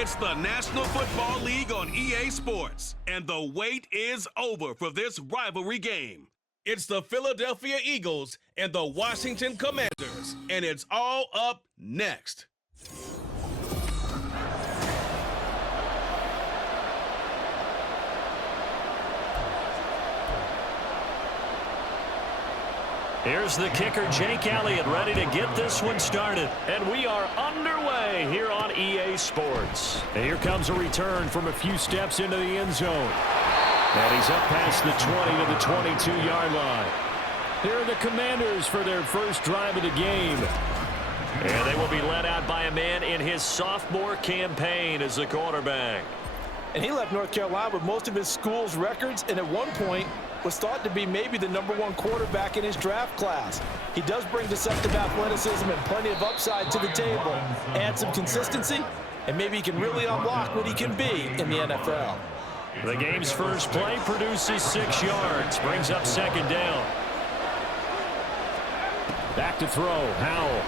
It's the National Football League on EA Sports, and the wait is over for this rivalry game. It's the Philadelphia Eagles and the Washington Commanders, and it's all up next. Here's the kicker, Jake Elliott, ready to get this one started. And we are underway here on EA Sports. And here comes a return from a few steps into the end zone. And he's up past the 20 to the 22-yard line. Here are the Commanders for their first drive of the game. And they will be led out by a man in his sophomore campaign as the quarterback. And he left North Carolina with most of his school's records, and at one point was thought to be maybe the #1 quarterback in his draft class. He does bring deceptive athleticism and plenty of upside to the table. Add some consistency, and maybe he can really unlock what he can be in the NFL. The game's first play produces 6 yards, brings up second down. Back to throw, Howell.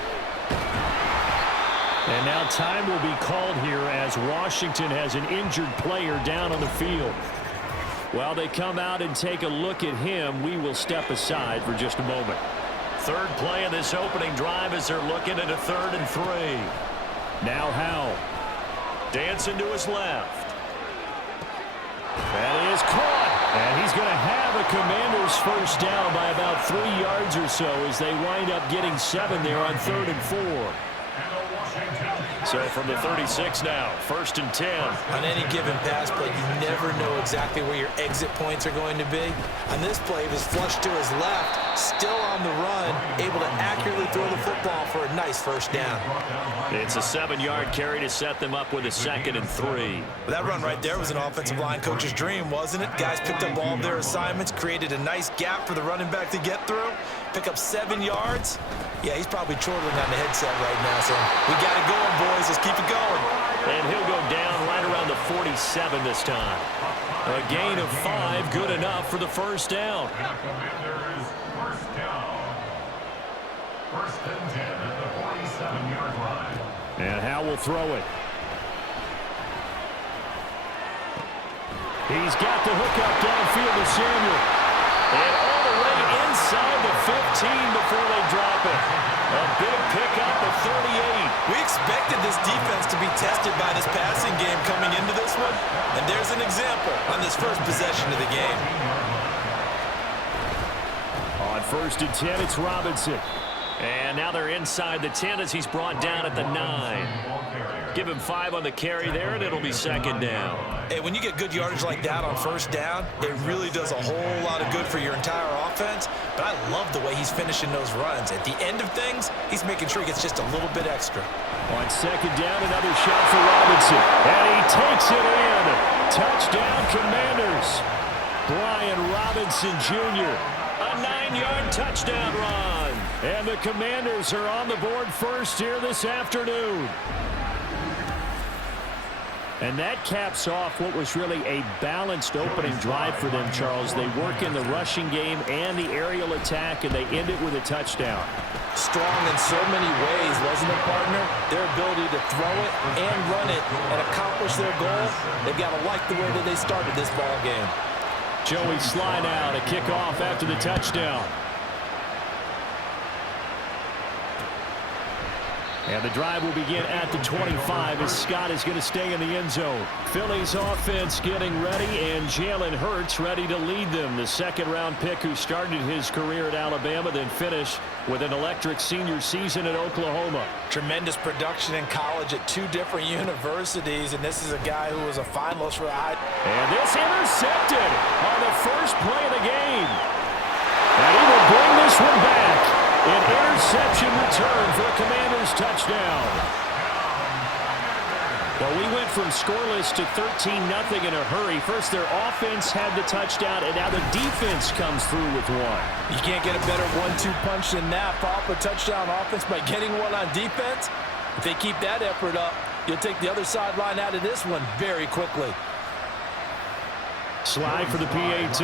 And now time will be called here as Washington has an injured player down on the field. While they come out and take a look at him, we will step aside for just a moment. Third play of this opening drive as they're looking at a 3rd and 3. Now Howell. Dancing to his left. That is caught. And he's going to have a Commander's first down by about 3 yards or so as they wind up getting 7 there on 3rd and 4. So from the 36 now, 1st and 10. On any given pass play, you never know exactly where your exit points are going to be. On this play, he was flushed to his left, still on the run, able to accurately throw the football for a nice first down. It's a 7-yard carry to set them up with a 2nd and 3. That run right there was an offensive line coach's dream, wasn't it? Guys picked up all of their assignments, created a nice gap for the running back to get through, pick up 7 yards. Yeah, he's probably chortling on the headset right now, saying, we got it going, boys. Let's keep it going. And he'll go down right around the 47 this time. A gain of 5, good enough for the first down. First and 10 at the 47-yard line. And Howell will throw it. He's got the hook up downfield to Samuel. And all the way inside the 15 before they drop it. A big pickup of 38. We expected this defense to be tested by this passing game coming into this one. And there's an example on this first possession of the game. On 1st and 10, it's Robinson. And now they're inside the 10 as he's brought down at the 9. Give him 5 on the carry there, and it'll be 2nd down. Hey, when you get good yardage like that on 1st down, it really does a whole lot of good for your entire offense. But I love the way he's finishing those runs. At the end of things, he's making sure he gets just a little bit extra. On 2nd down, another shot for Robinson. And he takes it in. Touchdown, Commanders. Brian Robinson Jr. A 9-yard touchdown run. And the Commanders are on the board first here this afternoon. And that caps off what was really a balanced opening drive for them, Charles. They work in the rushing game and the aerial attack, and they end it with a touchdown. Strong in so many ways, wasn't it, partner? Their ability to throw it and run it and accomplish their goal, they've got to like the way that they started this ball game. Joey slide out, a kickoff after the touchdown. And the drive will begin at the 25 as Scott is going to stay in the end zone. Philly's offense getting ready, and Jalen Hurts ready to lead them. The 2nd-round pick who started his career at Alabama, then finished with an electric senior season at Oklahoma. Tremendous production in college at 2 different universities, and this is a guy who was a finalist for And this intercepted on the first play of the game. And he will bring this one back. An interception return for a Commanders touchdown. Well, we went from scoreless to 13-0 in a hurry. First, their offense had the touchdown, and now the defense comes through with one. You can't get a better 1-2 punch than that. Pop a touchdown offense by getting one on defense. If they keep that effort up, you'll take the other sideline out of this one very quickly. Slide for the PAT.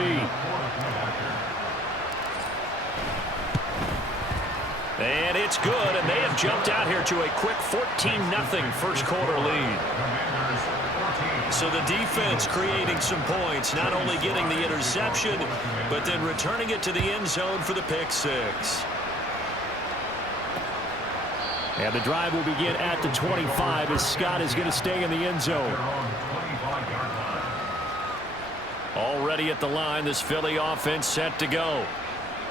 And it's good, and they have jumped out here to a quick 14-0 first quarter lead. So the defense creating some points, not only getting the interception, but then returning it to the end zone for the pick six. And the drive will begin at the 25 as Scott is going to stay in the end zone. Already at the line, this Philly offense set to go.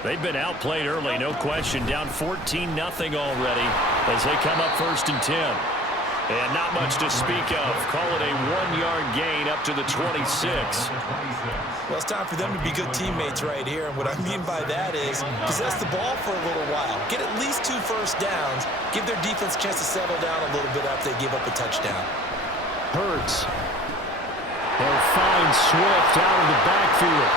They've been outplayed early, no question. Down 14-0 already as they come up 1st and 10. And not much to speak of. Call it a 1-yard gain up to the 26. Well, it's time for them to be good teammates right here. And what I mean by that is possess the ball for a little while. Get at least 2 first downs. Give their defense a chance to settle down a little bit after they give up a touchdown. Hurts. He'll find Swift out of the backfield.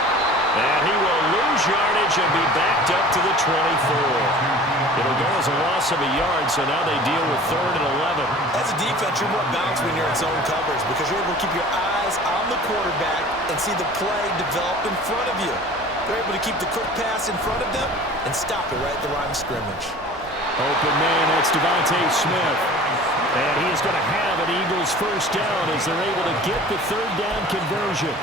And he will lose yardage and be backed up to the 24. It'll go as a loss of a yard, so now they deal with 3rd and 11. As a defense, you're more balanced when you're in zone coverage because you're able to keep your eyes on the quarterback and see the play develop in front of you. They're able to keep the quick pass in front of them and stop it right at the line of scrimmage. Open man, that's Devontae Smith. And he is going to have an Eagles first down as they're able to get the 3rd down conversion.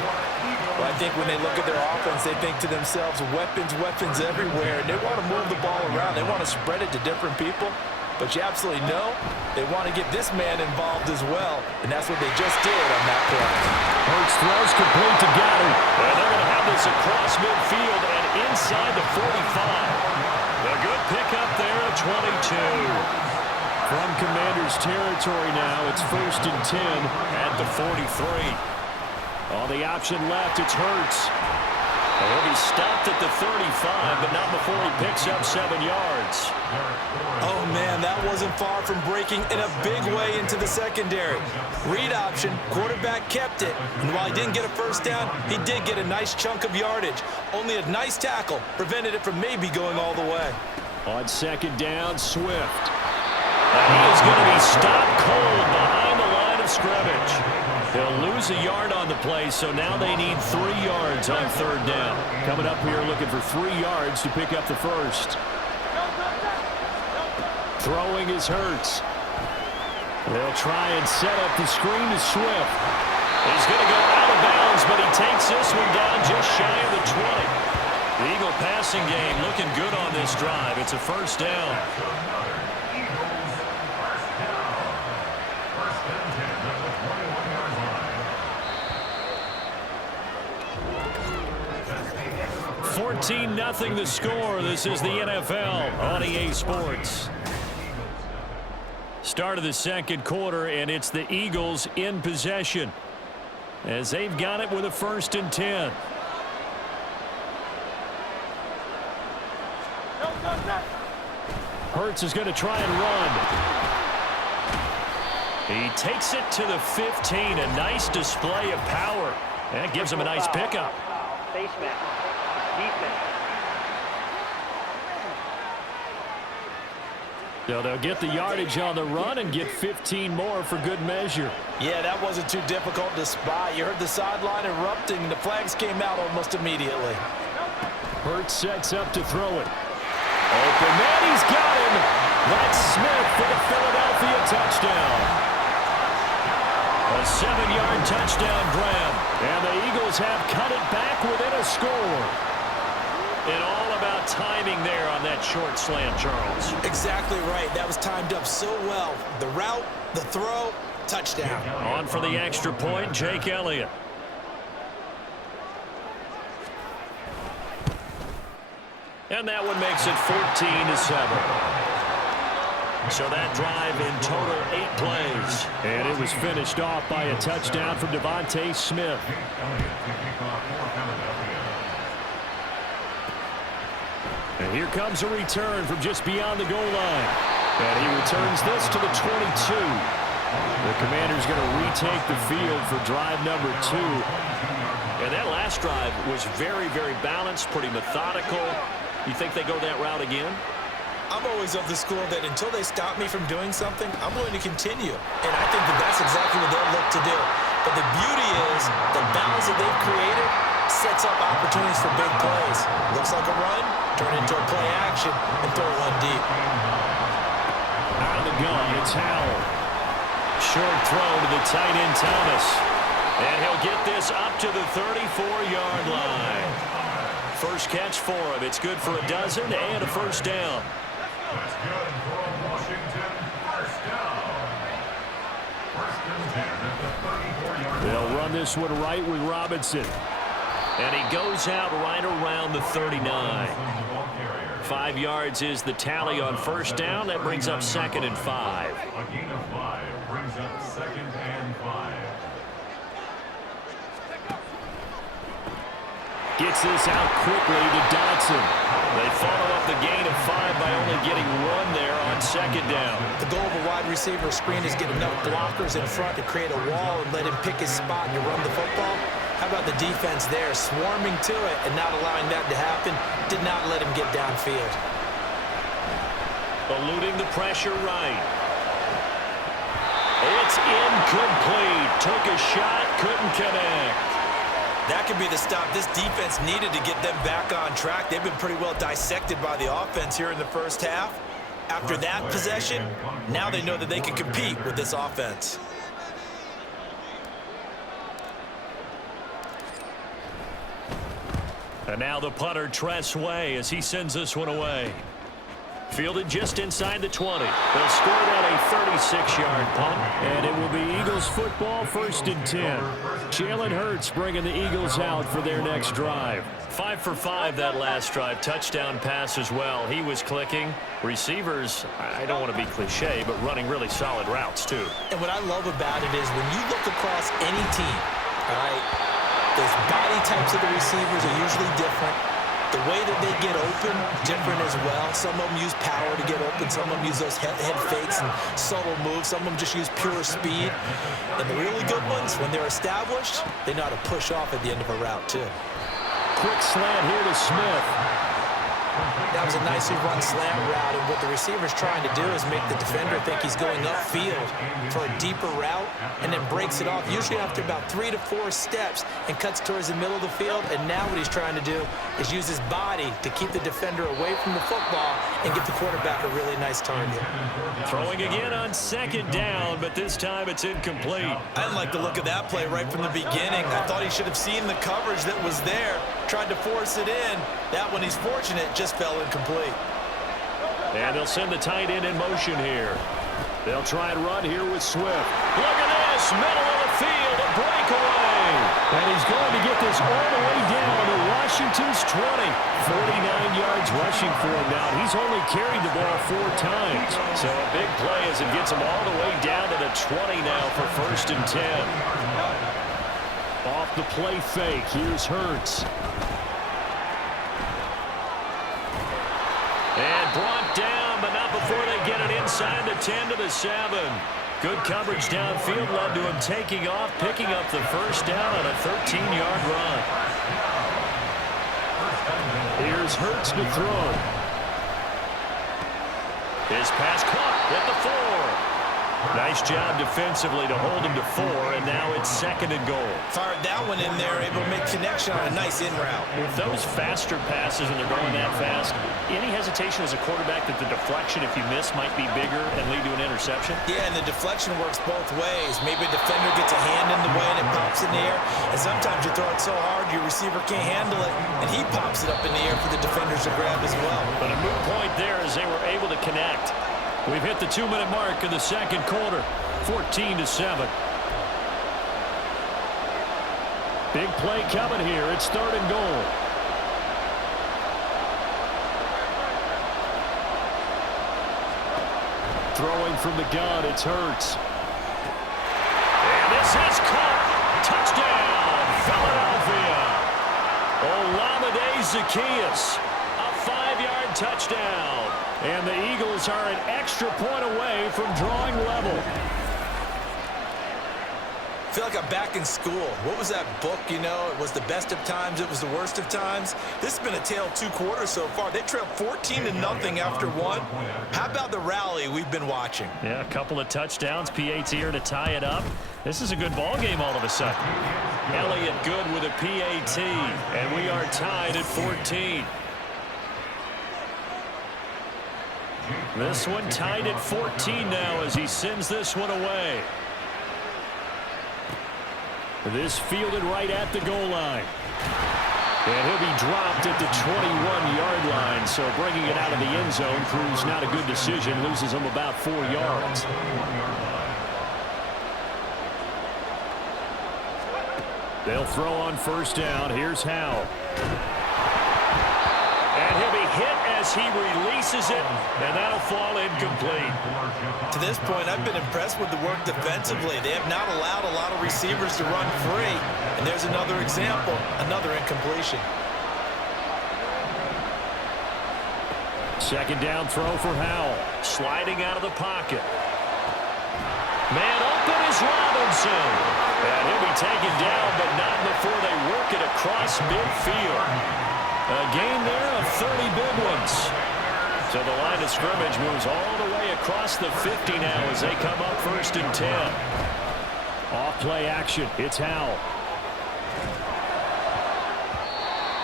Well, I think when they look at their offense, they think to themselves, weapons everywhere, and they want to move the ball around. They want to spread it to different people, but you absolutely know they want to get this man involved as well, and that's what they just did on that play. Hurts throws complete to Goddard. And they're going to have this across midfield and inside the 45. A good pickup there at 22. From Commander's territory now, it's 1st and 10 at the 43. On the option left, it's Hurts. He'll be stopped at the 35, but not before he picks up 7 yards. Oh, man, that wasn't far from breaking in a big way into the secondary. Read option, quarterback kept it, and while he didn't get a first down, he did get a nice chunk of yardage. Only a nice tackle prevented it from maybe going all the way. On 2nd down, Swift. And he is going to be stopped cold behind the line of scrimmage. They'll lose a yard on the play, so now they need 3 yards on 3rd down. Coming up here looking for 3 yards to pick up the first. Throwing is Hurts. They'll try and set up the screen to Swift. He's going to go out of bounds, but he takes this one down just shy of the 20. The Eagle passing game looking good on this drive. It's a first down. 14-0 the score. This is the NFL on EA Sports. Start of the 2nd quarter, and it's the Eagles in possession as they've got it with a 1st and 10. Hurts is going to try and run. He takes it to the 15. A nice display of power. That gives him a nice pickup. Face mask. Defense. So they'll get the yardage on the run and get 15 more for good measure. Yeah, that wasn't too difficult to spot. You heard the sideline erupting, and the flags came out almost immediately. Hurts sets up to throw it. Open man, he's got him. That's Smith for the Philadelphia touchdown. A 7-yard touchdown grab. And the Eagles have cut it back within a score. And all about timing there on that short slant, Charles. Exactly right. That was timed up so well. The route, the throw, touchdown. On for the extra point, Jake Elliott. And that one makes it 14-7. So that drive in total 8 plays. And it was finished off by a touchdown from Devontae Smith. And here comes a return from just beyond the goal line. And he returns this to the 22. The Commander's going to retake the field for drive number 2. And that last drive was very, very balanced, pretty methodical. You think they go that route again? I'm always of the school that until they stop me from doing something, I'm willing to continue. And I think that that's exactly what they'll look to do. But the beauty is the balance that they've created sets up opportunities for big plays. Looks like a run. turn it into a play action, and throw one deep. Out of the gun, it's Howell. Short throw to the tight end, Thomas. And he'll get this up to the 34-yard line. First catch for him. It's good for a dozen and a first down. That's good for Washington. First down. First and 10 at the 34-yard line. They'll run this one right with Robinson. And he goes out right around the 39. 5 yards is the tally on first down. That brings up 2nd and 5. A gain of 5 brings up 2nd and 5. Gets this out quickly to Dotson. They follow up the gain of 5 by only getting 1 there on 2nd down. The goal of a wide receiver screen is get enough blockers in front to create a wall and let him pick his spot to run the football. How about the defense there, swarming to it and not allowing that to happen? Did not let him get downfield. Eluding the pressure right. It's incomplete. Took a shot, couldn't connect. That could be the stop this defense needed to get them back on track. They've been pretty well dissected by the offense here in the first half. After that possession, now they know that they can compete with this offense. And now the punter, Tress Way, as he sends this one away. Fielded just inside the 20. They'll score that a 36-yard punt. And it will be Eagles football, 1st and 10. Jalen Hurts bringing the Eagles out for their next drive. 5 for 5 that last drive. Touchdown pass as well. He was clicking. Receivers, I don't want to be cliche, but running really solid routes too. And what I love about it is when you look across any team, all right, those body types of the receivers are usually different. The way that they get open, different as well. Some of them use power to get open. Some of them use those head fakes and subtle moves. Some of them just use pure speed. And the really good ones, when they're established, they know how to push off at the end of a route, too. Quick slant here to Smith. That was a nicely run slant route, and what the receiver's trying to do is make the defender think he's going upfield for a deeper route, and then breaks it off, usually after about 3 to 4 steps, and cuts towards the middle of the field. And now what he's trying to do is use his body to keep the defender away from the football and get the quarterback a really nice target. Throwing again on 2nd down, but this time it's incomplete. I didn't like the look of that play right from the beginning. I thought he should have seen the coverage that was there, tried to force it in. That one, he's fortunate, just fell incomplete. And they'll send the tight end in motion here. They'll try and run here with Swift. Look at this, middle of the field, a breakaway. And he's going to get this all the way down to Washington's 20. 49 yards rushing for him now. He's only carried the ball 4 times. So a big play as it gets him all the way down to the 20 now for 1st and 10. Off the play fake, here's Hurts. And brought down, but not before they get it inside the 10 to the 7. Good coverage downfield led to him taking off, picking up the first down on a 13-yard run. Here's Hurts to throw. His pass caught at the 4. Nice job defensively to hold him to 4, and now it's 2nd and goal. Fired that one in there, able to make connection on a nice in route. With those faster passes and they're going that fast, any hesitation as a quarterback that the deflection, if you miss, might be bigger and lead to an interception? Yeah, and the deflection works both ways. Maybe a defender gets a hand in the way and it pops in the air, and sometimes you throw it so hard your receiver can't handle it, and he pops it up in the air for the defenders to grab as well. But a moot point there as they were able to connect. We've hit the 2-minute mark in the 2nd quarter, 14-7. Big play coming here. It's 3rd and goal. Throwing from the gun, it's Hurts. And this is caught. Touchdown, Philadelphia. Olamide Zaccheaus, a 5-yard touchdown. And the Eagles are an extra point away from drawing level. I feel like I'm back in school. What was that book, you know? It was the best of times, it was the worst of times. This has been a tale of 2 quarters so far. They trailed 14-0 after 1. How about the rally we've been watching? Yeah, a couple of touchdowns. PAT here to tie it up. This is a good ball game all of a sudden. Elliott good with a PAT, and we are tied at 14. This one tied at 14 now as he sends this one away. This fielded right at the goal line. And he'll be dropped at the 21-yard line, so bringing it out of the end zone proves not a good decision, loses him about 4 yards. They'll throw on first down. Here's Howell. And he'll be hit as he releases it, and that'll fall incomplete. To this point, I've been impressed with the work defensively. They have not allowed a lot of receivers to run free. And there's another example, another incompletion. Second down throw for Howell. Sliding out of the pocket. Man open is Robinson. And he'll be taken down, but not before they work it across midfield. A gain there of 30 big ones. So the line of scrimmage moves all the way across the 50 now as they come up 1st and 10. Off play action. It's Howell.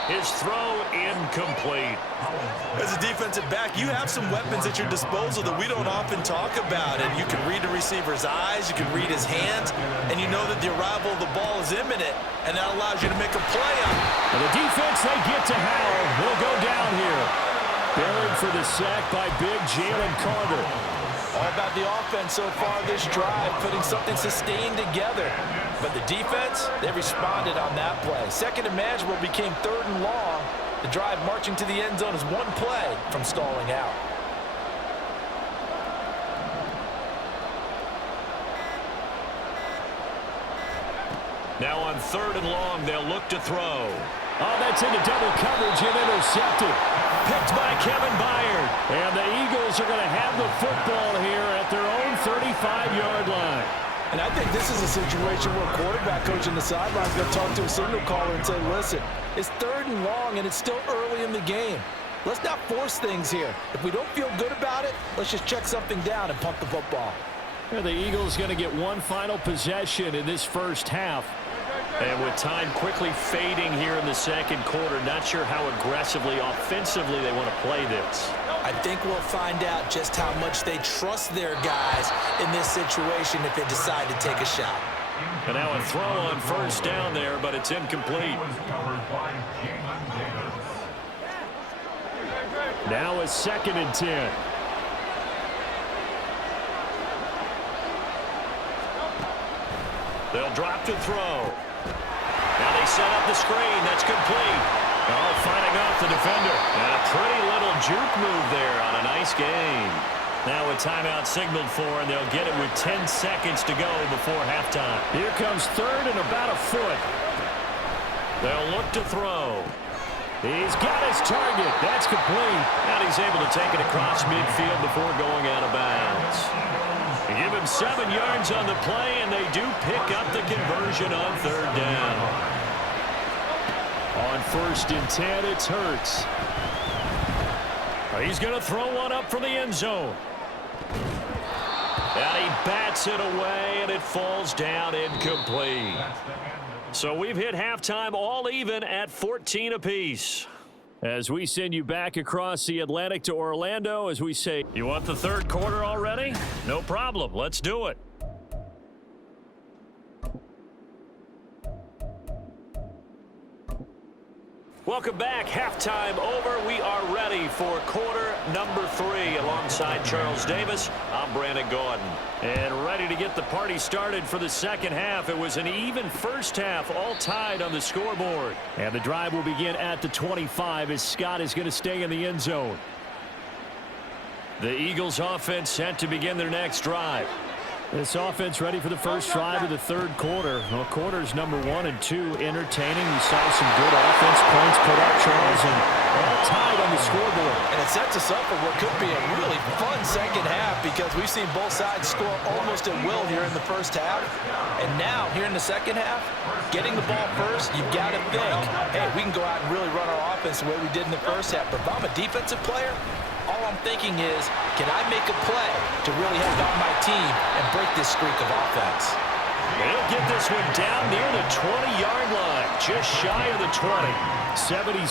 His throw incomplete. As a defensive back, you have some weapons at your disposal that we don't often talk about. And you can read the receiver's eyes, you can read his hands, and you know that the arrival of the ball is imminent, and that allows you to make a play on it. And the defense, they get to Howell. He'll go down here. Buried for the sack by big Jalen Carter. All about the offense so far this drive, putting something sustained together. But the defense, they responded on that play. Second and manageable became 3rd and long. The drive marching to the end zone is one play from stalling out. Now on 3rd and long, they'll look to throw. Oh, that's into double coverage and intercepted. Picked by Kevin Byard. And the Eagles are going to have the football here at their own 35-yard line. And I think this is a situation where a quarterback coach in the sideline is going to talk to a signal caller and say, listen, it's 3rd and long and it's still early in the game. Let's not force things here. If we don't feel good about it, let's just check something down and punt the football. And the Eagles going to get one final possession in this first half. And with time quickly fading here in the second quarter, not sure how aggressively, offensively they want to play this. I think we'll find out just how much they trust their guys in this situation if they decide to take a shot. And now a throw on first down there, but it's incomplete. Now a 2nd and 10. They'll drop to throw. Now they set up the screen. That's complete. Oh, fighting off the defender. And a pretty little juke move there on a nice gain. Now a timeout signaled for, and they'll get it with 10 seconds to go before halftime. Here comes 3rd and about a foot. They'll look to throw. He's got his target. That's complete. And he's able to take it across midfield before going out of bounds. They give him 7 yards on the play, and they do pick up the conversion on 3rd down. On 1st and 10, it's Hurts. He's going to throw one up from the end zone. And he bats it away, and it falls down incomplete. So we've hit halftime all even at 14 apiece. As we send you back across the Atlantic to Orlando, as we say, you want the 3rd quarter already? No problem. Let's do it. Welcome back. Halftime over. We are ready for quarter number 3 alongside Charles Davis. I'm Brandon Gordon. And ready to get the party started for the second half. It was an even first half, all tied on the scoreboard. And the drive will begin at the 25 as Scott is going to stay in the end zone. The Eagles offense set to begin their next drive. This offense ready for the first drive of the 3rd quarter. Well, quarters number 1 and 2 entertaining. We saw some good offense points put up, Charles, and all tied on the scoreboard. And it sets us up for what could be a really fun second half because we've seen both sides score almost at will here in the first half. And now, here in the second half, getting the ball first, you've got to think, hey, we can go out and really run our offense the way we did in the first half. But if I'm a defensive player, all I'm thinking is, can I make a play to really help out my team and break this streak of offense? They'll get this one down near the 20-yard line. just shy of the 20. 77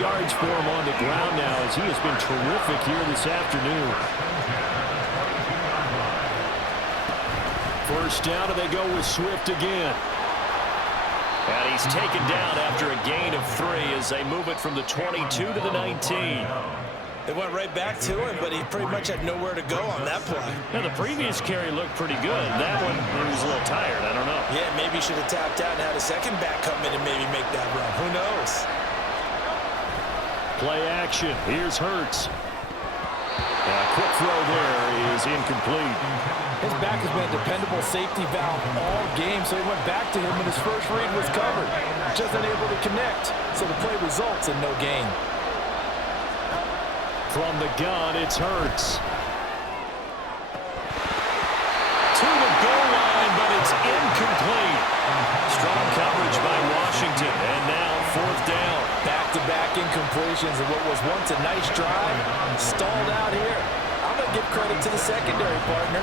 yards for him on the ground now as he has been terrific here this afternoon. First down, and they go with Swift again. And he's taken down after a gain of 3 as they move it from the 22 to the 19. They went right back to him, but he pretty much had nowhere to go on that play. Now, the previous carry looked pretty good. That one, he was a little tired. I don't know. Yeah, maybe he should have tapped out and had a second back come in and maybe make that run. Who knows? Play action. Here's Hurts. A quick throw there is incomplete. His back has been a dependable safety valve all game, so he went back to him and his first read was covered. Just unable to connect, so the play results in no gain. From the gun, it's Hurts. To the goal line, but it's incomplete. Strong coverage by Washington, and now 4th down. Back-to-back incompletions of what was once a nice drive, stalled out here. I'm going to give credit to the secondary partner.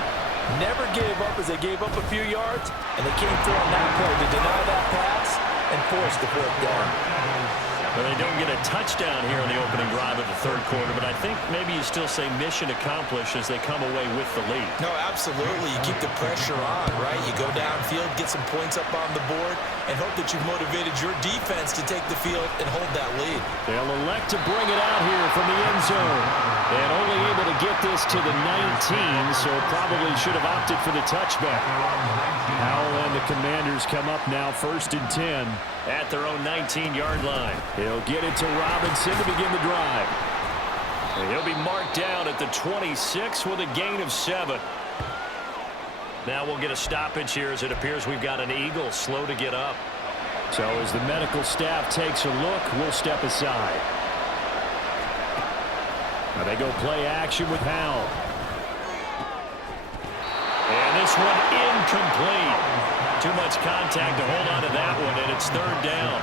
Never gave up as they gave up a few yards, and they came through on that play to deny that pass and force the 4th down. Well, they don't get a touchdown here in the opening drive of the 3rd quarter, but I think maybe you still say mission accomplished as they come away with the lead. No, absolutely. You keep the pressure on, right? You go downfield, get some points up on the board, and hope that you've motivated your defense to take the field and hold that lead. They'll elect to bring it out here from the end zone. And only able to get this to the 19, so probably should have opted for the touchback. Howell and the Commanders come up now 1st and 10 at their own 19-yard line. He'll get it to Robinson to begin the drive. And he'll be marked down at the 26 with a gain of 7. Now we'll get a stoppage here as it appears we've got an Eagle slow to get up. So as the medical staff takes a look, we'll step aside. Now they go play action with Howell. And this one incomplete. Too much contact to hold on to that one, and it's 3rd down.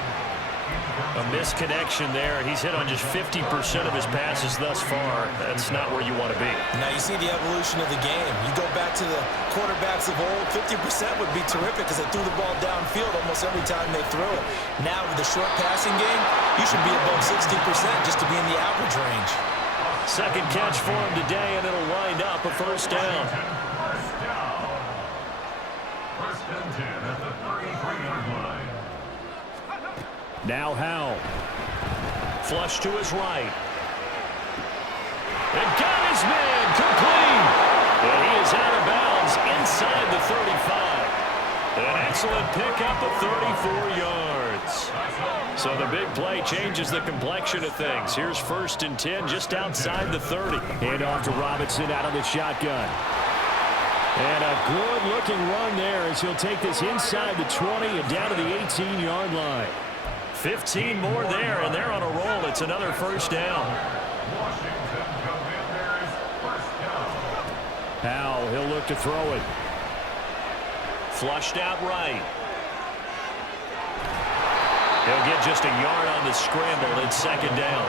A misconnection there. He's hit on just 50% of his passes thus far. That's not where you want to be. Now you see the evolution of the game. You go back to the quarterbacks of old, 50% would be terrific because they threw the ball downfield almost every time they threw it. Now with the short passing game, you should be above 60% just to be in the average range. Second catch for him today, and it'll wind up a 1st down. First and 10 at the 33-yard line. Now Howell. Flush to his right. And got his man complete. And he is out of bounds inside the 35. An excellent pickup of 34 yards. So the big play changes the complexion of things. Here's 1st and 10 just outside the 30. Hand off to Robinson out of the shotgun. And a good-looking run there as he'll take this inside the 20 and down to the 18-yard line. 15 more there, and they're on a roll. It's another 1st down. Washington Commanders first down. Howell, he'll look to throw it. Flushed out right. He'll get just a yard on the scramble. It's 2nd down.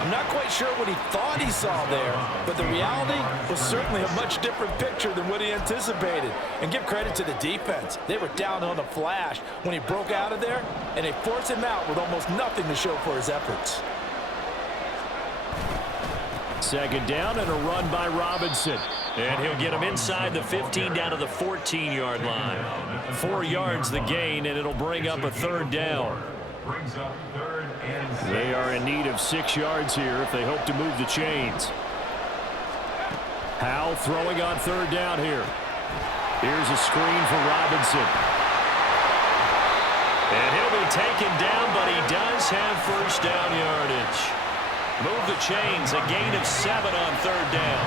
I'm not quite sure what he thought he saw there, but the reality was certainly a much different picture than what he anticipated. And give credit to the defense. They were down on the flash when he broke out of there, and they forced him out with almost nothing to show for his efforts. 2nd down and a run by Robinson. And he'll get him inside the 15 down to the 14-yard line. 4 yards the gain, and it'll bring up a 3rd down. Brings up 3rd and 6. They are in need of 6 yards here if they hope to move the chains. Howell throwing on 3rd down here. Here's a screen for Robinson. And he'll be taken down, but he does have 1st down yardage. Move the chains, a gain of 7 on 3rd down.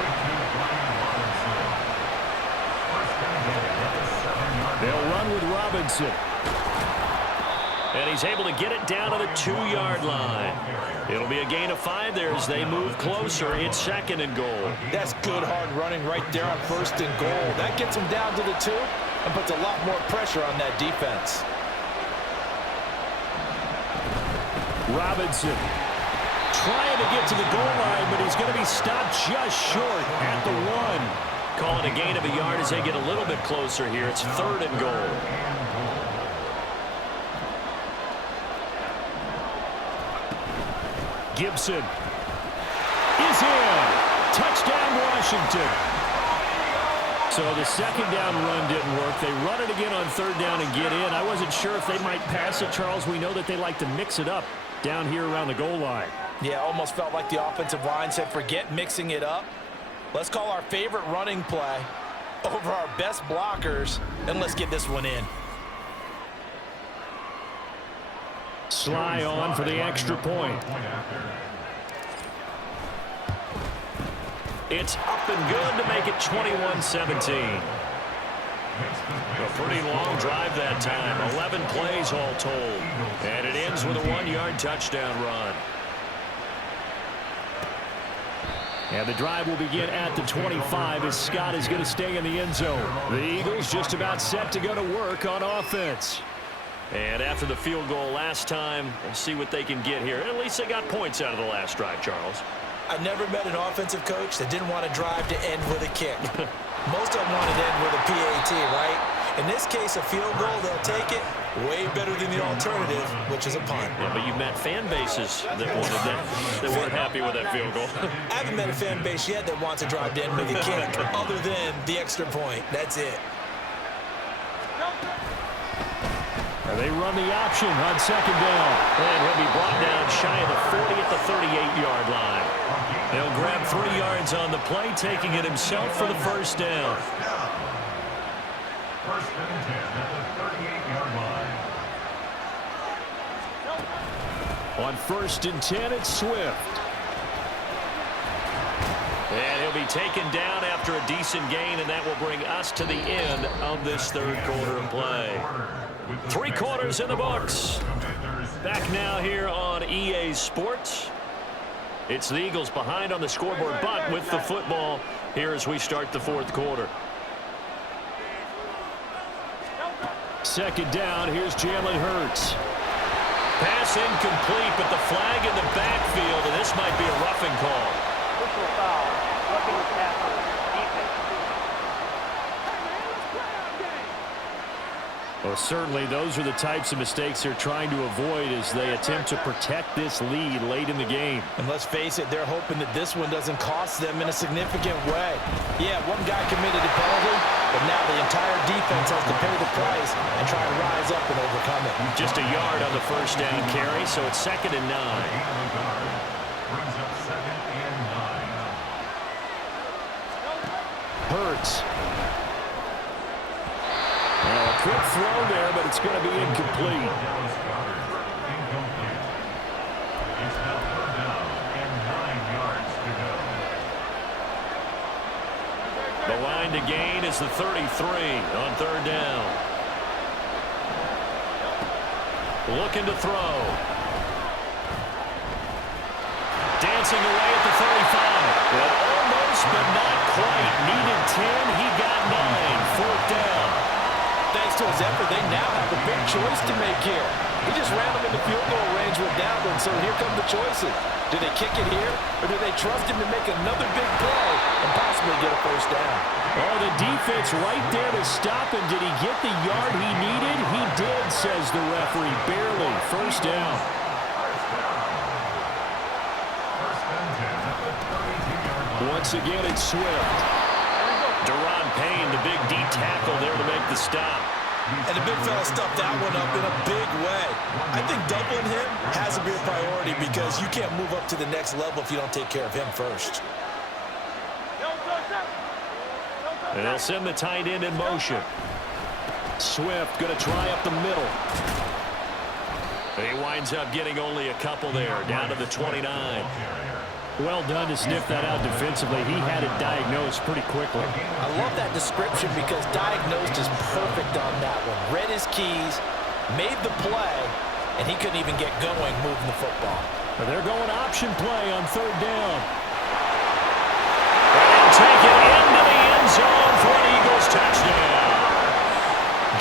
They'll run with Robinson. And he's able to get it down to the 2-yard line. It'll be a gain of 5 there as they move closer. It's 2nd and goal. That's good hard running right there on 1st and goal. That gets him down to the 2 and puts a lot more pressure on that defense. Robinson trying to get to the goal line, but he's going to be stopped just short at the 1. Call it a gain of a yard as they get a little bit closer here. It's 3rd and goal. Gibson is in. Touchdown, Washington. So the second down run didn't work. They run it again on third down and get in. I wasn't sure if they might pass it, Charles. We know that they like to mix it up down here around the goal line. Yeah, almost felt like the offensive line said, forget mixing it up. Let's call our favorite running play over our best blockers, and let's get this one in. Sly on for the extra point. It's up and good to make it 21-17. A pretty long drive that time. 11 plays all told. And it ends with a 1-yard touchdown run. And the drive will begin at the 25 as Scott is going to stay in the end zone. The Eagles just about set to go to work on offense. And after the field goal last time, we'll see what they can get here. At least they got points out of the last drive, Charles. I never met an offensive coach that didn't want to drive to end with a kick. Most of them wanted to end with a PAT, right? In this case, a field goal, they'll take it. Way better than the alternative, which is a punt. Yeah, but you've met fan bases that wanted that weren't happy with that field goal. I haven't met a fan base yet that wants to drive to end with a kick, other than the extra point. That's it. And they run the option on second down. And he'll be brought down shy of the 40 at the 38-yard line. He'll grab 3 yards on the play, taking it himself for the first down. First and 10 at the 38-yard line. On first and 10, it's Swift. And he'll be taken down after a decent gain, and that will bring us to the end of this third quarter of play. 3 quarters in the books. Back now here on EA Sports. It's the Eagles behind on the scoreboard, but with the football here as we start the fourth quarter. Second down, here's Jalen Hurts. Pass incomplete, but the flag in the backfield, and this might be a roughing call. Personal foul. Roughing the passer. Defense. Well, certainly those are the types of mistakes they're trying to avoid as they attempt to protect this lead late in the game. And let's face it, they're hoping that this one doesn't cost them in a significant way. Yeah, one guy committed a penalty, but now the entire defense has to pay the price and try to rise up and overcome it. Just a yard on the first down carry, so it's 2nd and 9. Brings up 2nd and 9. Hurts. Well, a quick throw there, but it's going to be incomplete. It's now 3rd down and 9 yards to go. The line to gain is the 33 on 3rd down. Looking to throw. Dancing away at the 35. Well, almost, but not quite. Needed 10. He got 9. 4th down. Thanks to his effort, they now have a big choice to make here. He just ran them into field goal range with Dalvin, so here come the choices. Do they kick it here, or do they trust him to make another big play and possibly get a first down? Oh, the defense right there to stop him. Did he get the yard he needed? He did, says the referee. Barely. First down. Once again, it's Swift. Deron Payne, the big D tackle there to make the stop. And the big fella stuffed that one up in a big way. I think doubling him has to be a priority because you can't move up to the next level if you don't take care of him first. And they'll send the tight end in motion. Swift going to try up the middle. He winds up getting only a couple there, down to the 29. Well done to sniff that out defensively. He had it diagnosed pretty quickly. I love that description because diagnosed is perfect on that one. Read his keys, made the play, and he couldn't even get going moving the football. But they're going option play on 3rd down. And take it into the end zone for an Eagles touchdown.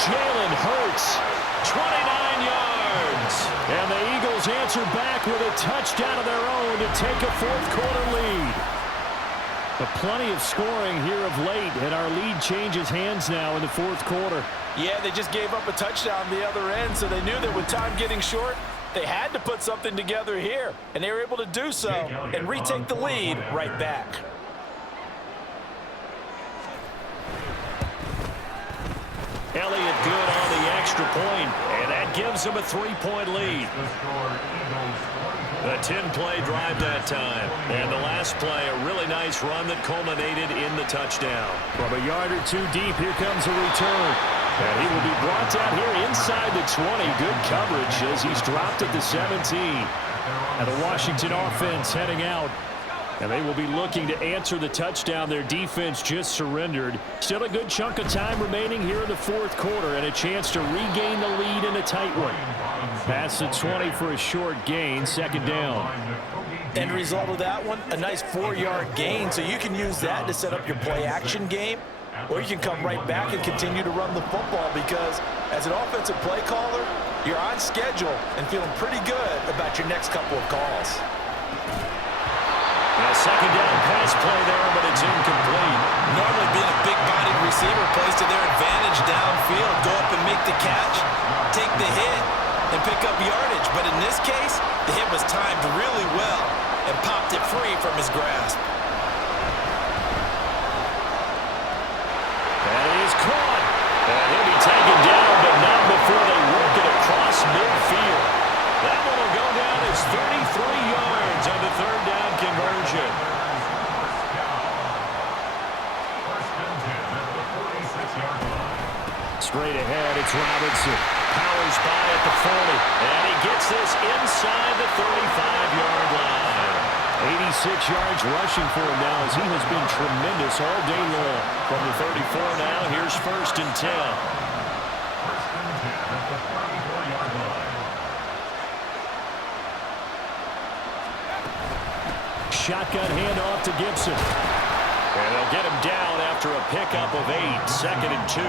Jalen Hurts, 29 yards. And the Eagles answer back with a touchdown of their own to take a fourth quarter lead. But plenty of scoring here of late, and our lead changes hands now in the fourth quarter. Yeah, they just gave up a touchdown the other end, so they knew that with time getting short, They had to put something together here, and they were able to do so and retake the lead right back. Elliott good on the extra point, and that gives them a 3-point lead. A 10-play drive that time. And the last play, a really nice run that culminated in the touchdown. From a yard or two deep, here comes a return. And he will be brought down here inside the 20. Good coverage as he's dropped at the 17. And the Washington offense heading out. And they will be looking to answer the touchdown. Their defense just surrendered. Still a good chunk of time remaining here in the fourth quarter and a chance to regain the lead in a tight one. Past the 20 for a short gain, second down. End result of that one, a nice 4-yard gain, so you can use that to set up your play-action game, or you can come right back and continue to run the football because as an offensive play caller, you're on schedule and feeling pretty good about your next couple of calls. A second down pass play there, but it's incomplete. Normally being a big-bodied receiver plays to their advantage downfield. Go up and make the catch, take the hit, and pick up yardage. But in this case, the hit was timed really well and popped it free from his grasp. That is caught. And he'll be taken down, but not before they work it across midfield. That one will go down as 33 yards on the third down conversion. Straight ahead, it's Robinson. Powers by at the 40. And he gets this inside the 35-yard line. 86 yards rushing for him now as he has been tremendous all day long. From the 34 now, here's 1st and 10. Shotgun handoff to Gibson. And they'll get him down after a pickup of 8, 2nd and 2.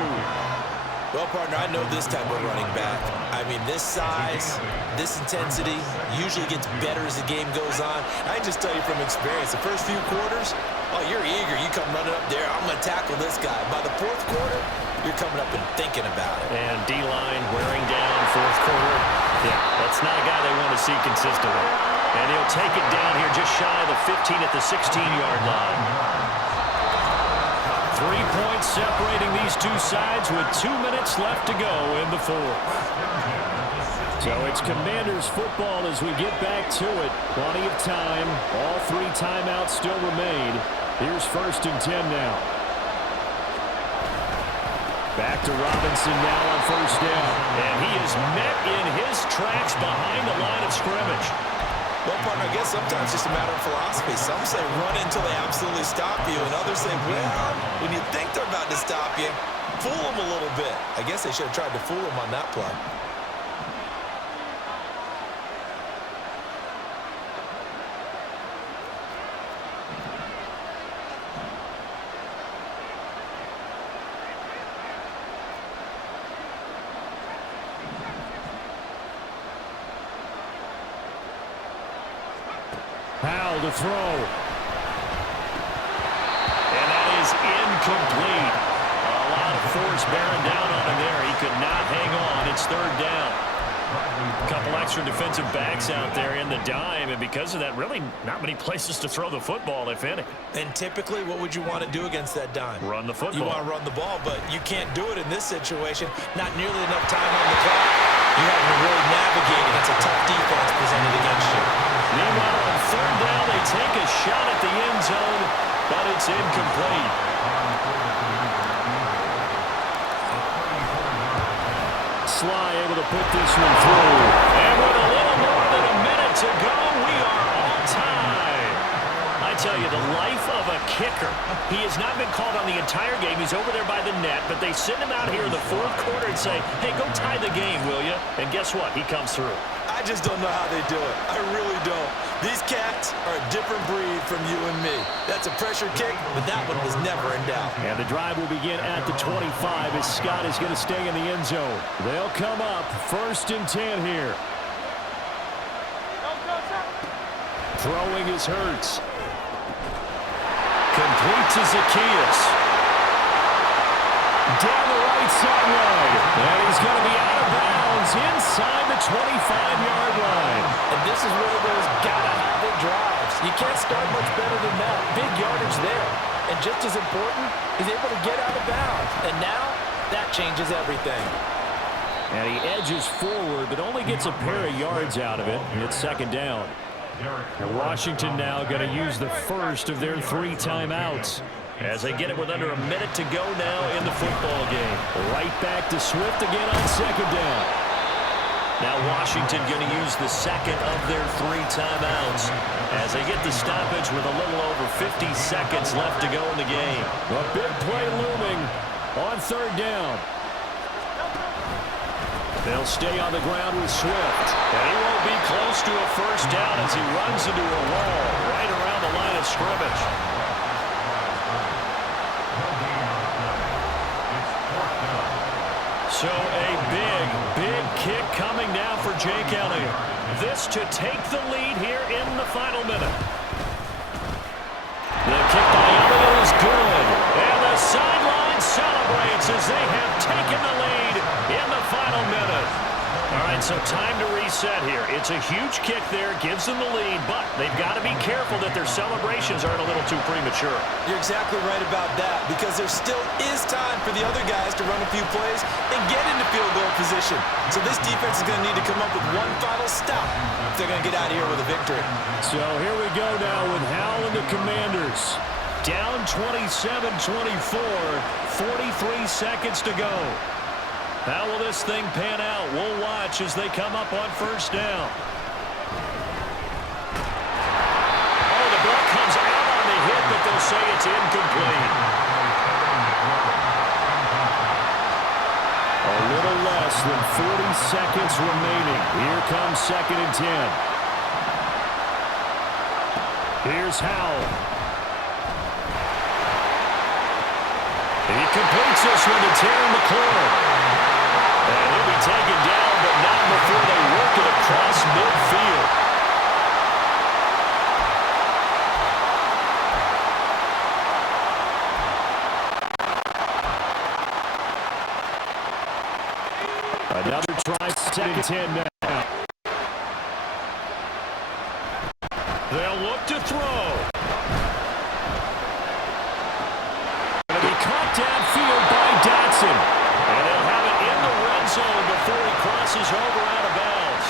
Well, partner, I know this type of running back. I mean, this size, this intensity usually gets better as the game goes on. I can just tell you from experience, the first few quarters, oh, you're eager. You come running up there, I'm going to tackle this guy. By the fourth quarter, you're coming up and thinking about it. And D-line wearing down fourth quarter. Yeah, that's not a guy they want to see consistently. And he'll take it down here just shy of the 15 at the 16-yard line. 3 points separating these two sides with 2 minutes left to go in the fourth. So it's Commanders football as we get back to it. Plenty of time. All 3 timeouts still remain. Here's 1st and 10 now. Back to Robinson now on 1st down. And he is met in his tracks behind the line of scrimmage. Well, partner, I guess sometimes it's just a matter of philosophy. Some say run until they absolutely stop you, and others say, well, when you think they're about to stop you, fool them a little bit. I guess they should have tried to fool them on that play. Powell to throw. And that is incomplete. A lot of force bearing down on him there. He could not hang on. It's 3rd down. A couple extra defensive backs out there in the dime, and because of that, really not many places to throw the football, if any. And typically, what would you want to do against that dime? Run the football. You want to run the ball, but you can't do it in this situation. Not nearly enough time on the clock. You have to really navigate against a tough defense presented against you. Meanwhile, on 3rd down, they take a shot at the end zone, but it's incomplete. Sly able to put this one through. And with a little more than a minute to go, we are on time. I tell you, the life of a kicker. He has not been called on the entire game. He's over there by the net, but they send him out here in the fourth quarter and say, hey, go tie the game, will you? And guess what? He comes through. I just don't know how they do it. I really don't. These cats are a different breed from you and me. That's a pressure kick, but that one was never in doubt. And the drive will begin at the 25 as Scott is going to stay in the end zone. They'll come up 1st and 10 here. Throwing is Hurts. Complete to Zacchaeus. Down the right sideline. And he's going to be out of bounds bounds inside the 25-yard line. And this is one of those gotta-have-it drives. You can't start much better than that. Big yardage there. And just as important, he's able to get out of bounds. And now, that changes everything. And he edges forward, but only gets a pair of yards out of it. It's second down. And Washington now going to use the first of their 3 timeouts as they get it with under a minute to go now in the football game. Right back to Swift again on second down. Now Washington going to use the second of their 3 timeouts as they get the stoppage with a little over 50 seconds left to go in the game. A big play looming on third down. They'll stay on the ground with Swift. And he won't be close to a first down as he runs into a wall right around the line of scrimmage. So a big kick coming now for Jake Elliott. This to take the lead here in the final minute. The kick by Elliott is good. And the sideline celebrates as they have taken the lead in the final minute. All right, so time to reset here. It's a huge kick there, gives them the lead, but they've got to be careful that their celebrations aren't a little too premature. You're exactly right about that, because there still is time for the other guys to run a few plays and get into field goal position. So this defense is going to need to come up with one final stop if they're going to get out of here with a victory. So here we go now with Howell and the Commanders. Down 27-24, 43 seconds to go. How will this thing pan out? We'll watch as they come up on first down. Oh, the ball comes out on the hit, but they'll say it's incomplete. A little less than 40 seconds remaining. Here comes 2nd and 10. Here's Howell. He completes this one to Terry McLaurin. And he'll be taken down, but not before they work it across midfield. Another try, 2nd and 10 now. They'll look to throw. Going to be caught downfield by Dotson. And they'll have it in the red zone before he crosses over out of bounds.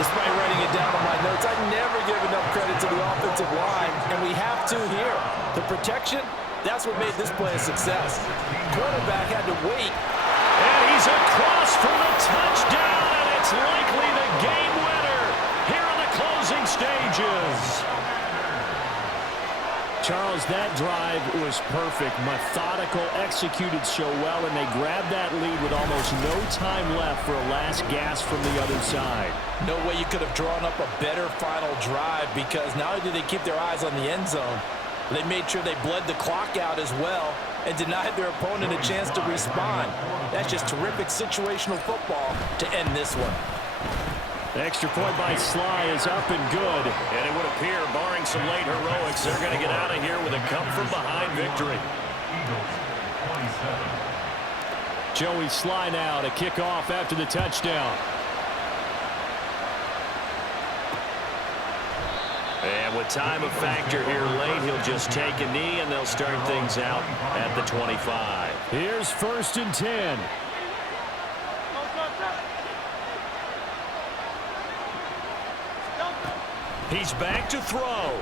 Despite writing it down on my notes, I never give enough credit to the offensive line, and we have to here. The protection, that's what made this play a success. Quarterback had to wait. And he's across for the touchdown, and it's likely the game winner here in the closing stages. Charles, that drive was perfect, methodical, executed so well, and they grabbed that lead with almost no time left for a last gasp from the other side. No way you could have drawn up a better final drive, because not only did they keep their eyes on the end zone, they made sure they bled the clock out as well and denied their opponent a chance to respond. That's just terrific situational football to end this one. The extra point by Sly is up and good. And it would appear, barring some late heroics, they're going to get out of here with a come-from-behind victory. Joey Sly now to kick off after the touchdown. And with time a factor here late, he'll just take a knee, and they'll start things out at the 25. Here's 1st and 10. He's back to throw.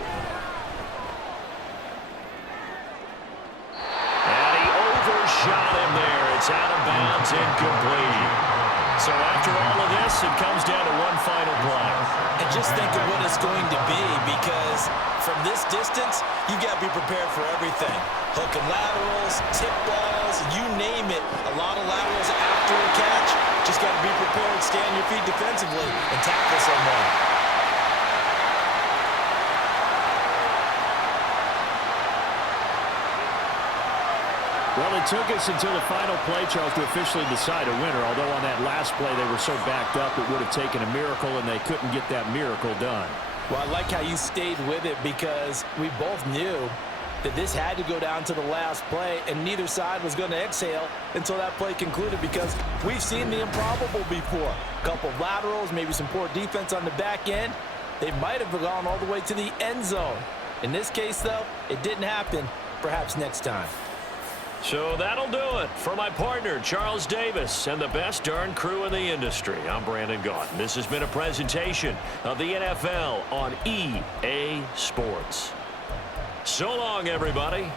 And he overshot him there. It's out of bounds, incomplete. So after all of this, it comes down to one final play. And just think of what it's going to be, because from this distance, you got to be prepared for everything. Hook and laterals, tip balls, you name it. A lot of laterals after a catch. Just got to be prepared, stay on your feet defensively, and tackle someone. Well, it took us until the final play, Charles, to officially decide a winner, although on that last play they were so backed up it would have taken a miracle, and they couldn't get that miracle done. Well, I like how you stayed with it, because we both knew that this had to go down to the last play, and neither side was going to exhale until that play concluded, because we've seen the improbable before. A couple of laterals, maybe some poor defense on the back end. They might have gone all the way to the end zone. In this case, though, it didn't happen. Perhaps next time. So that'll do it for my partner, Charles Davis, and the best darn crew in the industry. I'm Brandon Gaughan. This has been a presentation of the NFL on EA Sports. So long, everybody.